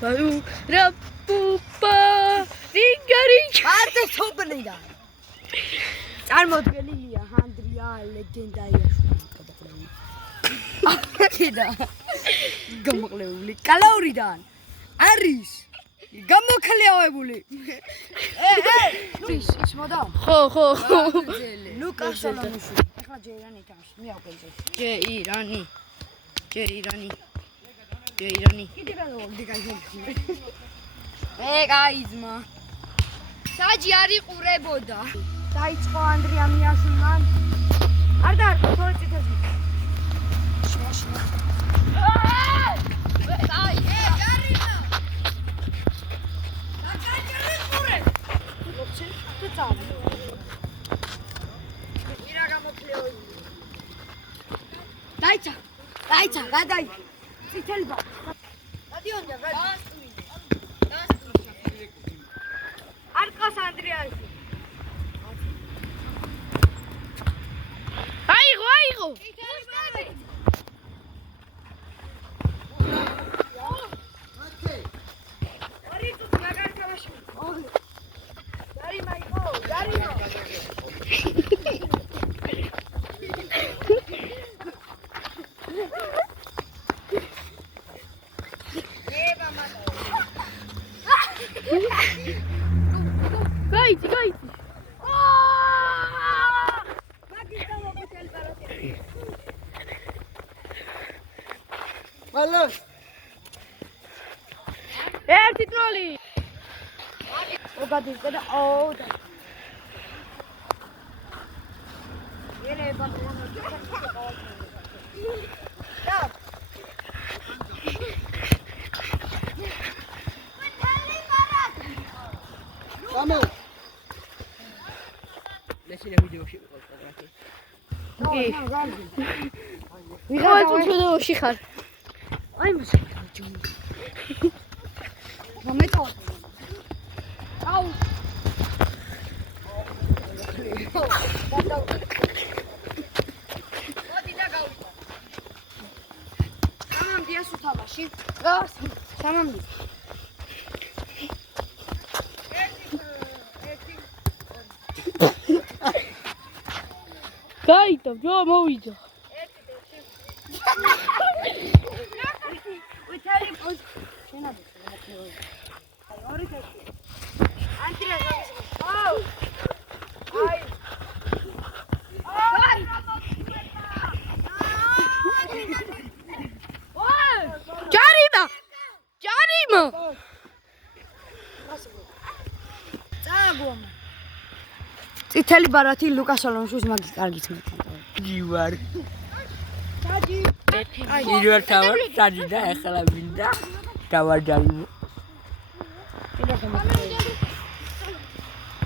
ბადუ რა პუპა რიგარი არც თობნიდა წარმოდგენილია ჰანდრია ლეგენდა აშკიდა გამოყლეული კალავრიდან არის გამოქლევებული ის მოდა ხო ლუკას სოლომონიშვილი ახლა ჯერანი თამაში მიაკვეზე ჯერანი კიდე გადავდი გაიზმა საჯი არ იყურებოდა დაიწყო ანდრია მიაშვილმა არ თორე წითელი დაიცა გადაი წითელი ბა დადიონდა არკას ანდრიასი აიღო გაიცი მალოს ერთი ტროლი ოგადის და ერება Vamos. Lesina ვიდეოში ვიყავ ფოტოგრაფი. ვიღაც ვიდეოში ხარ. აი მასე ჯონი. მომეთო. აუ. მოდი და გავიყო. სამამდია სუთამაში. სამამდია. გაიტო, ჯო მოვიდა. ჯარიმა. წაგომა. წითელი ბარათი ლუკას სოლომონიშვილის მაგის კარგით მეთან. ჯივარ. საჯი. ჯივარ თავარ, საჯი და ახლა მინდა დავარჯალო.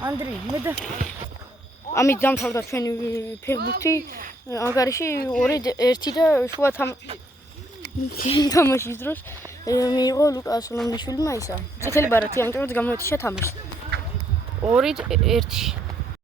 ანდრი, მე და ამით დამთავრდა ჩვენი ფეხბურთი. ანგარიში 2-1 და შუა თამაშის დროს მიიღო ლუკას სოლომონიშვილმა ისა. წითელი ბარათი ამიტომ გამოეთიშა თამაში. 2-1